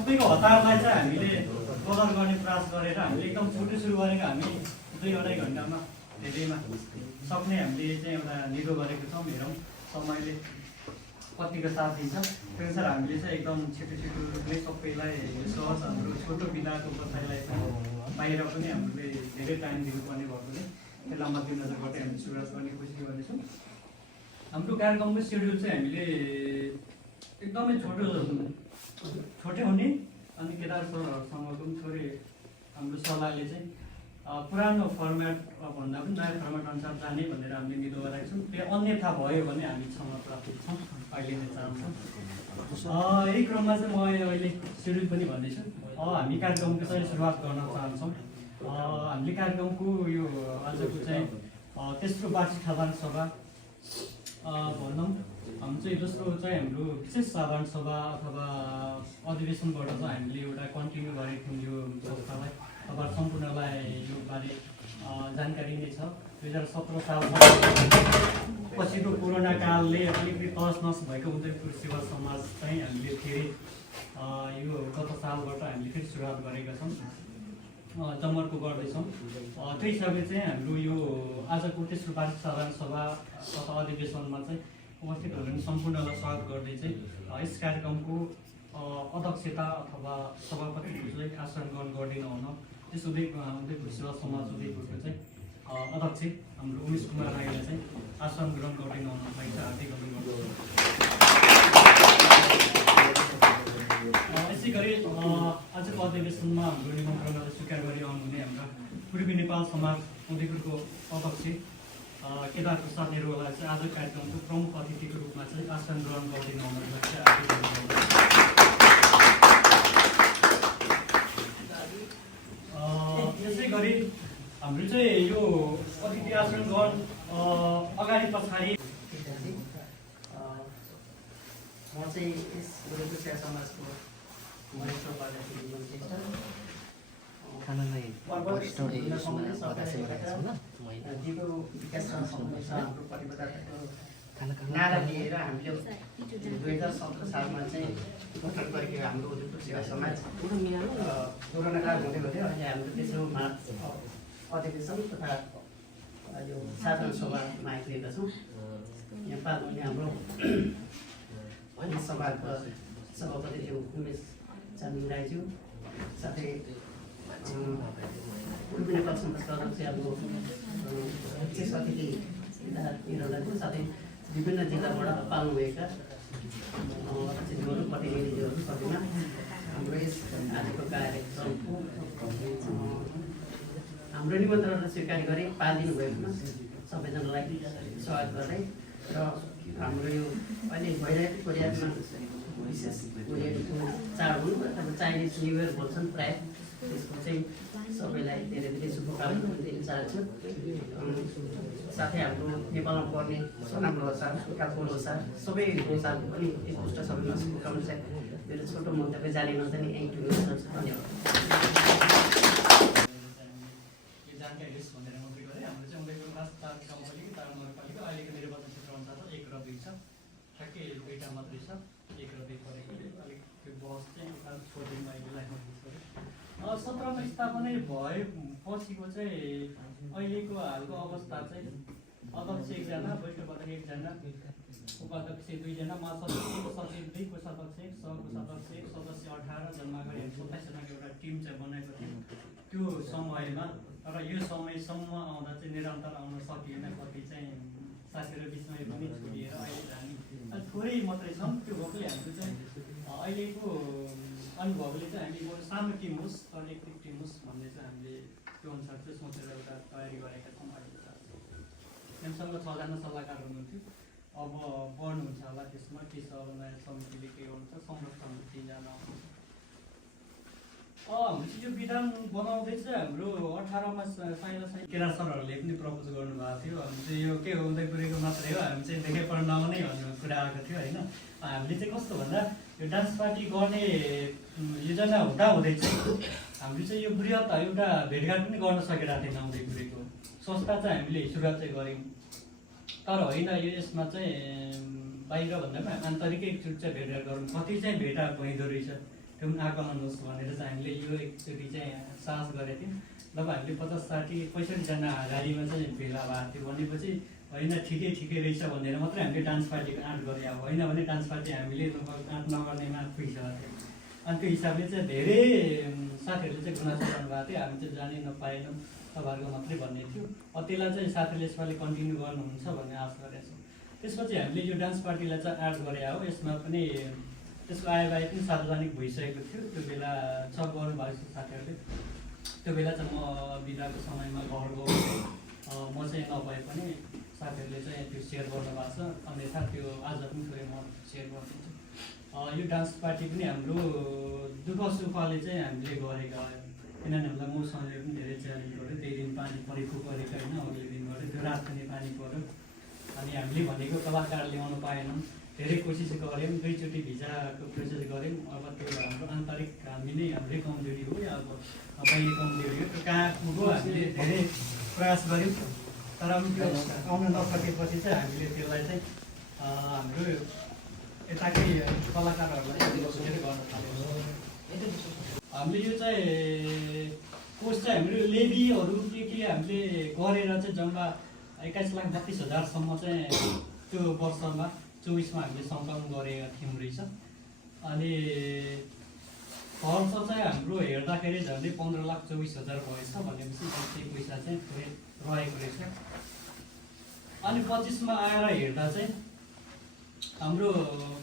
सबैको हतारलाई चाहिँ हामीले कभर गर्ने प्रयास गरेर हामीले एकदम छोटो सुरु गरेको हामी 2-2.5 घन्टामा धेरैमा सक्ने हामीले चाहिँ एउटा निदो गरेको छौँ। हेरौँ समयले कतिको साथ दिन्छ त्यो अनुसार हामीले चाहिँ एकदम छिटो नै सबैलाई सहज हाम्रो छोटो विधाको बसाइलाई चाहिँ बाहिर पनि हामीले धेरै टाइम दिनुपर्ने भएकोले त्यसलाई मध्यनजर गर्दै हामीले सुरुवात गर्ने कोसिस गर्नेछौँ। हाम्रो कार्यक्रमको सेड्युल चाहिँ हामीले एकदमै छोटै हुने अनि केदार सरहरूसँगको पनि थोरै हाम्रो सल्लाहले चाहिँ पुरानो फर्मेट भन्दा पनि नयाँ फर्मेट अनुसार जाने भनेर हामीले निदो गरेका छौँ। त्यो अन्यथा भयो भने हामी क्षमा प्राप्त छौँ अहिले नै चाहन्छौँ। यही क्रममा चाहिँ म अहिले सेड्युल पनि भन्दैछु। हामी कार्यक्रमको चाहिँ सुरुवात गर्न चाहन्छौँ। हामीले कार्यक्रमको यो आजको चाहिँ तेस्रो वार्षिक साधारण सभा भनौँ हाम्रो चाहिँ दोस्रो चाहिँ हाम्रो विशेष साधारण सभा अथवा अधिवेशनबाट चाहिँ हामीले एउटा कन्टिन्यू गरेको थियौँ यो संस्थालाई। तपाईहरु सम्पूर्णलाई यो बारे जानकारी नै छ। 2017 सालमा पछिको कोरोना कालले अलिकति तहस भएको उदयपुर सेवा समाज चाहिँ हामीले फेरि यो गत सालबाट हामीले फेरि सुरुवात गरेका छौँ, जमर्को गर्दैछौँ। त्यही हिसाबले चाहिँ हाम्रो यो आजको तेस्रो वार्षिक साधारण सभा तथा अधिवेशनमा चाहिँ उपस्थित हुनुहुने सम्पूर्णलाई स्वागत गर्दै चाहिँ यस कार्यक्रमको अध्यक्षता अथवा सभापतिको चाहिँ आसन ग्रहण गर्दिन हुन त्यस उदयपुर सेवा समाज उदयपुरको चाहिँ अध्यक्ष हाम्रो उमेश कुमार राईलाई चाहिँ आसन ग्रहण गर्दिन हुनलाई चाहिँ हार्दिक अनुरोध गर्छु। यसै गरी आजको अधिवेशनमा हाम्रो निमन्त्रणालाई स्वीकार गरी आउनुहुने हाम्रा पूर्वी नेपाल समाज उदयपुरको अध्यक्ष केदार प्रसाद नेरुवालाई चाहिँ आज कार्यक्रमको प्रमुख अतिथिको रूपमा चाहिँ आसन ग्रहण गर्दिन हुनलाई चाहिँ हार्दिक अनुरोध गर्छु। यसै गरी हाम्रो चाहिँ यो अतिथि आसन ग्रहण अगाडि पछाडि म चाहिँ यस उदयपुर सेवा समाजको वरिष्ठ उपाध्यक्ष जीवको विकास हाम्रो प्रतिबद्धताको नारा लिएर हामीले 2017 सालमा चाहिँ गठन गरेको हाम्रो उदयपुर सेवा समाज कोरोना काल हुँदै अहिले हाम्रो तेस्रो मार्च अधिवेशन तथा यो साधारण सभामा आइपुगेका छौँ। यहाँ पाल्नुहुने हाम्रो सभाको सभापति ज्यू उमेश चामलिङ राईज्यू, साथै पूर्वी नेपाल समाजका अध्यक्ष हाम्रो विशेष अतिथि निरञ्जन, साथै विभिन्न जिल्लाबाट पाल्नुभएका अतिथिहरू प्रतिनिधिहरू सबैमा हाम्रो यस आजको कार्यक्रमको हाम्रो निमन्त्रणा स्वीकार गरी पालिदिनु भएकोमा सबैजनालाई स्वागत गर्दै र हाम्रो यो अहिले भइरहेको कोरियामा विशेष कोरियाको चाड हुनु अथवा चाइनिज न्यु इयर भन्छन् प्रायः, त्यसको चाहिँ सबैलाई धेरै धेरै शुभकामना दिन चाहन्छु। साथै हाम्रो नेपालमा पर्ने सोनाम लोसार कालको लोसार सबै लोसारको पनि एकमुष्ट सबैमा शुभकामना छ। मेरो छोटो मन्तव्य जाने नजाने यहीँ टुङ्ग्याउन चाहन्छु। धन्यवाद। अहिलेको निर्वाचन क्षेत्र अनुसार 1 र 2 छ, ठ्याक्कै 2टा मात्रै छ। 1 र 2 परेकोले अलिक त्यो बस चाहिँ उता छोडिदिनु अहिलेलाई 17मा स्थापना भए पछिको चाहिँ अहिलेको हालको अवस्था चाहिँ अध्यक्ष 1 जना, वरिष्ठ उपाध्यक्ष 1 जना, उपाध्यक्ष 2 जना, महासचिव 1, सचिव 2, कोषाध्यक्ष 1, सहकोषाध्यक्ष 1, सदस्य 18 जम्मा गरी 27 जनाको एउटा टिम चाहिँ बनाएको थियो त्यो समयमा। र यो समयसम्म आउँदा चाहिँ निरन्तर आउन सकिएन, कति चाहिँ साथीहरू बिचमा पनि छोडिएर अहिले हामी थोरै मात्रै छौँ। त्यो भएकोले हाम्रो चाहिँ अहिलेको अनुभवले चाहिँ हामी बरु सानो टिम होस् तर एक्टिभ टिम होस् भन्ने चाहिँ हामीले त्यो अनुसार चाहिँ सोचेर एउटा तयारी गरेका छौँ। अहिले हामीसँग 6 जना सल्लाहकार हुनुहुन्थ्यो, अब बढ्नुहुन्छ होला त्यसमा के छ, नयाँ समितिले के गर्नुहुन्छ, संरक्षण 3 जना हाम्रो चाहिँ यो विधान बनाउँदै चाहिँ हाम्रो 18मा साइला केरार सरहरूले पनि प्रपोज गर्नुभएको थियो। हामी चाहिँ यो के हुँदै गएको मात्रै हो, हामी चाहिँ देखे पर नहुने भन्ने कुरा आएको थियो होइन। हामीले चाहिँ कस्तो भन्दा यो डान्स पार्टी गर्ने योजना हुँदाहुँदै चाहिँ हामीले चाहिँ यो बृहत एउटा भेटघाट पनि गर्न सकिरहेको थिएन आउँदै गरेको संस्था चाहिँ हामीले सुरुवात चाहिँ गऱ्यौँ। तर होइन यो यसमा चाहिँ बाहिर भन्दा पनि आन्तरिकै एकचोटि चाहिँ भेटघाट गरौँ, कति चाहिँ भेटा भइँदो रहेछ त्यो पनि आकलन होस् भनेर चाहिँ हामीले यो एकचोटि चाहिँ साहस गरेको थियौँ। जब हामीले 50-60-65जना गाडीमा चाहिँ भेला भएको थियो भनेपछि होइन ठिकै रहेछ भनेर मात्रै हामीले डान्स पार्टीको आँट गरे। अब होइन भने डान्स पार्टी हामीले आँट नगर्नेमा पुगिसकेको थियो। अनि त्यो हिसाबले चाहिँ धेरै साथीहरूले चाहिँ गुनासो गर्नुभएको थियो, हामी चाहिँ जानै नपाएनौँ तपाईँहरूको मात्रै भन्ने थियो। त्यसलाई चाहिँ साथीहरूले यसपालि कन्टिन्यू गर्नुहुन्छ भन्ने आश गरेको छौँ। त्यसपछि हामीले यो डान्स पार्टीलाई चाहिँ आँट गरे हो। यसमा पनि त्यसको आयबाय पनि सार्वजनिक भइसकेको थियो। त्यो बेला छ गर्नुभएको छ साथीहरूले। त्यो बेला चाहिँ म बिदाको समयमा घर गएको, म चाहिँ नभए पनि साथीहरूले चाहिँ त्यो सेयर गर्नुभएको छ। अन्यथा त्यो आज पनि थोरै म सेयर गरिदिन्छु। यो डान्स पार्टी पनि हाम्रो दुःख सुखले चाहिँ हामीले गरेका हो। किनभने हामीलाई मौसमले पनि धेरै च्यालेन्ज गर्यो। त्यही दिन पानी परेको होइन, अघिल्लो दिन गऱ्यो, त्यो रात पनि पानी पऱ्यो। अनि हामीले भनेको कलाकार ल्याउनु पाएनौँ, धेरै कोसिस गऱ्यौँ, 2चोटि भिजाको प्रोसेस गऱ्यौँ। अब त्यो हाम्रो आन्तरिक हामी नै हाम्रै कमजोरी हो या अब बहिनी कमजोरी हो, त्यो कहाँ पुग्यो हामीले धेरै प्रयास गऱ्यौँ। तर पनि त्यो आउन नसकेपछि चाहिँ हामीले त्यसलाई चाहिँ हाम्रो यताकै कलाकारहरूलाई गर्न थाल्यौँ। हामीले यो चाहिँ कोष चाहिँ हाम्रो लेबीहरू के हामीले गरेर चाहिँ जम्मा 21,32,000सम्म चाहिँ त्यो वर्षमा 24मा हामीले सङ्कलन गरेका थियौँ रहेछ। अनि खर्च चाहिँ हाम्रो हेर्दाखेरि झन्डै 15,24,000 भएछ भनेपछि त्यो पैसा चाहिँ थोरै रहेको रहेछ। अनि 25मा आएर हेर्दा चाहिँ हाम्रो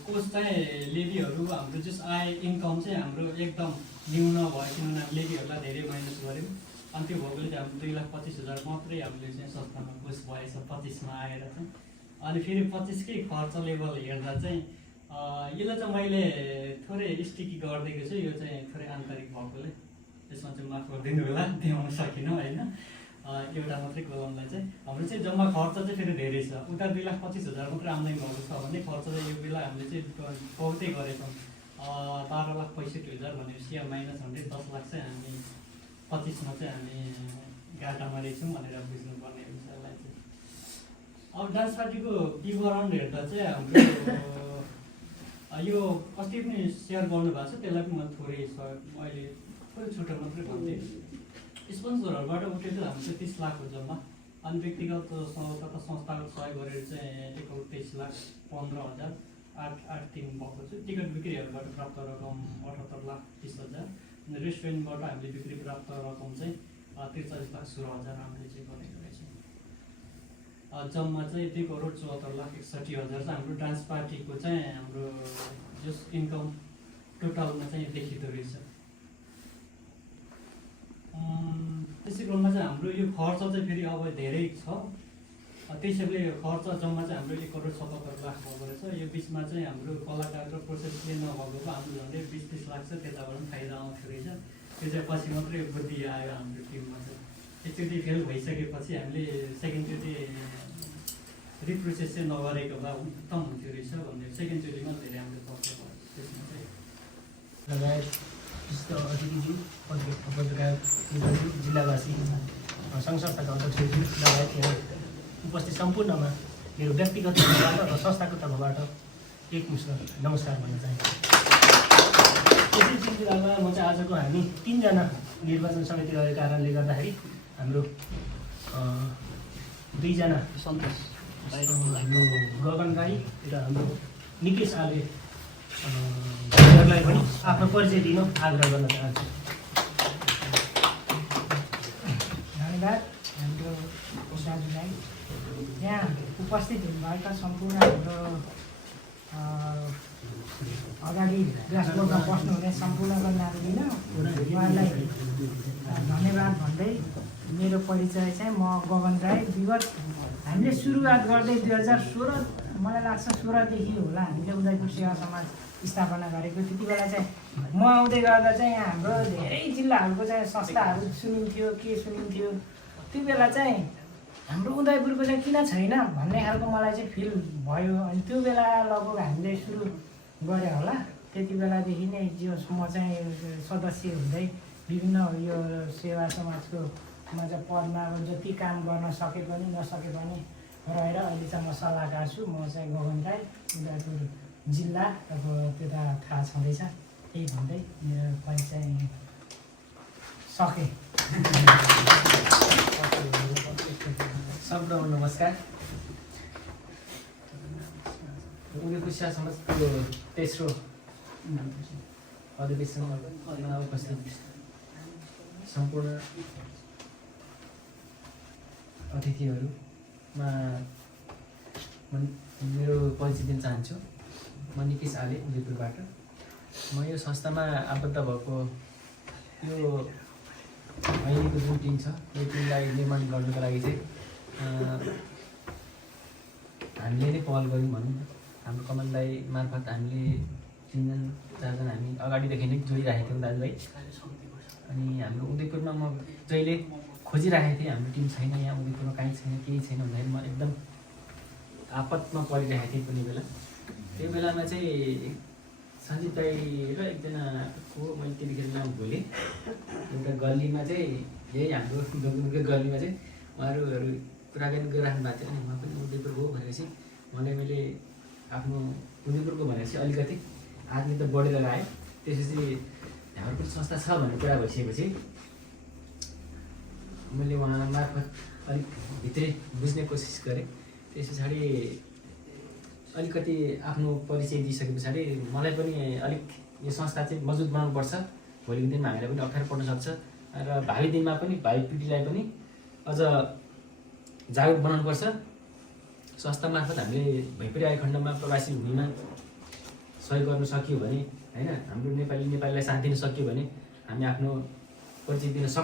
कोष चाहिँ लेबीहरू हाम्रो जस आय इन्कम चाहिँ हाम्रो एकदम न्यून भयो, किनभने हामी लेबीहरूलाई धेरै माइनस गऱ्यौँ। अनि त्यो भएकोले चाहिँ हाम्रो 2,25,000 मात्रै हामीले चाहिँ संस्थामा कोष भएछ 25मा आएर चाहिँ। अनि फेरि 25कै खर्च लेभल हेर्दा चाहिँ यसलाई चाहिँ मैले थोरै स्टिकी गरिदिएको छु। यो चाहिँ थोरै आन्तरिक भएकोले यसमा चाहिँ माफ गरिदिनु होला, देखाउन सकिनँ होइन। एउटा मात्रै कलमलाई चाहिँ हाम्रो चाहिँ जम्मा खर्च चाहिँ फेरि धेरै छ। उता 2,25,000 मात्रै आम्दानी भएको छ भने खर्च चाहिँ यो बेला हामीले चाहिँ बहुतै गरेछौँ। 12,65,000 भनेपछि यहाँ माइनस 10 लाख चाहिँ हामी 25मा चाहिँ हामी घाटामा रहेछौँ भनेर बुझ्नुपर्ने हुन्छ यसलाई चाहिँ। अब डान्स पार्टीको विवरण हेर्दा चाहिँ हाम्रो यो अस्ति पनि सेयर गर्नुभएको छ, त्यसलाई पनि म थोरै अहिले थोरै छोटो मात्रै भन्थेँ। स्पोन्सरहरूबाट उठेको हाम्रो चाहिँ 30 लाख हो जम्मा। अनि व्यक्तिगत तथा संस्थागत सहयोग गरेर चाहिँ 1,23,15,000 883 भएको छ। टिकट बिक्रीहरूबाट प्राप्त रकम 78,30,000। अनि रेस्टुरेन्टबाट हामीले बिक्री प्राप्त रकम चाहिँ 43,16,000 हामीले चाहिँ गरेको रहेछ। जम्मा चाहिँ 2,74,61,000 चाहिँ हाम्रो डान्स पार्टीको चाहिँ हाम्रो जस इन्कम टोटलमा चाहिँ देखिँदो रहेछ। त्यसै क्रममा चाहिँ हाम्रो यो खर्च चाहिँ फेरि अब धेरै छ। त्यसैले खर्च जम्मा चाहिँ हाम्रो 1,77,00,000 भएको रहेछ। यो बिचमा चाहिँ हाम्रो कलाकार र प्रोसेसले नभएको हाम्रो झन्डै 20-30 लाख चाहिँ त्यताबाट पनि फाइदा आउँथ्यो रहेछ। त्यो चाहिँ पछि मात्रै बुद्धि आयो हाम्रो टिममा चाहिँ। एकचोटि फेल भइसकेपछि हामीले सेकेन्डचोटि रिप्रोसेस चाहिँ नगरेको भए उत्तम हुन्थ्यो रहेछ भन्ने सेकेन्डचोटिमा धेरै हाम्रो खर्च भयो। त्यसमा चाहिँ लगायत अतिथिज्यू, पत्रकार जिल्लावासी, सङ्घ संस्थाका अध्यक्षज्यू लगायत यहाँ उपस्थित सम्पूर्णमा मेरो व्यक्तिगत तर्फबाट र संस्थाको तर्फबाट एकमुष्ट नमस्कार भन्न चाहन्छु। यसै सिलसिलामा म चाहिँ आजको हामी 3जना निर्वाचन समिति रहेको कारणले गर्दाखेरि हाम्रो 2जना सन्तोष हाम्रो गगन राई र हाम्रो निकेश आले लाई पनि आफ्नो परिचय दिन आग्रह गर्न चाहन्छु। धन्यवाद हाम्रो दाजुभाइ, यहाँ उपस्थित हुनुभएका सम्पूर्ण हाम्रो अगाडि ग्रासबोर्डमा बस्नुहुने सम्पूर्णको नाम लिन उहाँलाई धन्यवाद भन्दै मेरो परिचय चाहिँ म गगन राई। विगत हामीले सुरुवात गर्दै 2016 मलाई लाग्छ 16देखि होला हामीले उदयपुर सेवा समाज स्थापना गरेको। त्यति बेला चाहिँ म आउँदै गर्दा चाहिँ यहाँ हाम्रो धेरै जिल्लाहरूको चाहिँ संस्थाहरू सुनिन्थ्यो, के सुनिन्थ्यो। त्यो बेला चाहिँ हाम्रो उदयपुरको चाहिँ किन छैन भन्ने खालको मलाई चाहिँ फिल भयो। अनि त्यो बेला लगभग हामीले सुरु गऱ्यो होला। त्यति बेलादेखि नै जो म चाहिँ सदस्य हुँदै विभिन्न यो सेवा समाजको म चाहिँ पदमा अब जति काम गर्न सके पनि नसके पनि रहेर अहिले चाहिँ म सल्लाहकार छु। म चाहिँ गगन राई, उदयपुर जिल्ला। अब त्यता थाहा छँदैछ। त्यही भन्दै मेरो पनि चाहिँ सकेँ। सबैलाई नमस्कार। उनीहरूको शिक्षा समाजको तेस्रो अधिवेशनमा उपस्थित सम्पूर्ण अतिथिहरूमा मेरो परिचय दिन चाहन्छु। म निकेश आले, उदयपुरबाट। म यो संस्थामा आबद्ध भएको यो अहिलेको जुन टिम छ यो टिमलाई निर्माण गर्नुको लागि चाहिँ हामीले नै पहल गऱ्यौँ भनौँ न। हाम्रो कमल दाई मार्फत हामीले 3-4जना हामी अगाडिदेखि नै जोडिराखेको थियौँ दाजुभाइ। अनि हाम्रो उदयपुरमा म जहिले खोजिराखेको थिएँ हाम्रो टिम छैन यहाँ उदयपुरमा, काहीँ छैन, केही छैन भन्दाखेरि म एकदम आपतमा परिरहेको थिएँ कुनै बेला। त्यो बेलामा चाहिँ सञ्जीव दाई र एकजना को मैले त्यतिखेर नाम भुलेँ। एउटा गल्लीमा चाहिँ यही हाम्रो डोकुमेन्टकै गल्लीमा चाहिँ उहाँहरू कुराकानी गरिराख्नु भएको थियो। अनि म पनि उदयपुरको हो भनेपछि उहाँलाई मैले आफ्नो उदयपुरको भनेपछि अलिकति आदमी त बढेर आयो। त्यसपछि हाम्रो पनि संस्था छ भन्ने कुरा भइसकेपछि मैले उहाँ मार्फत अलिक भित्रै बुझ्ने कोसिस गरेँ। त्यस पछाडि अलिकति आफ्नो परिचय दिइसके पछाडि मलाई पनि अलिक यो संस्था चाहिँ मजबुत बनाउनुपर्छ। भोलिको दिनमा हामीलाई पनि अप्ठ्यारो पर्न सक्छ र भावी दिनमा पनि भावी पिँढीलाई पनि अझ जागरुक बनाउनुपर्छ। संस्था मार्फत हामीले भइपरिरहेको खण्डमा प्रवासी भूमिमा सहयोग गर्न सक्यो भने होइन, हाम्रो नेपालीलाई साथ दिन सक्यो भने हामी आफ्नो परिचय दिन सक्छौँ।